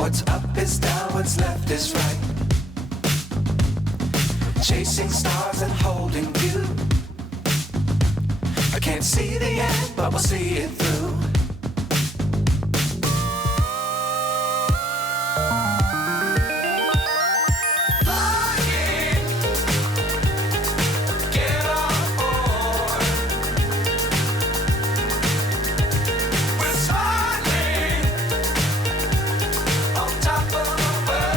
What's up is down, what's left is right. Chasing stars and holding you. I can't see the end, but we'll see it through. Flying, get on board. We're smiling on top of the world.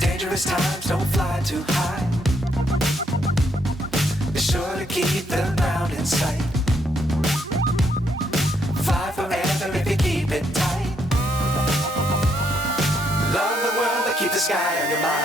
Dangerous times, don't fly too high. Be sure to keep the ground in sight. Fly forever if you keep it tight. Love the world, but keep the sky on your mind.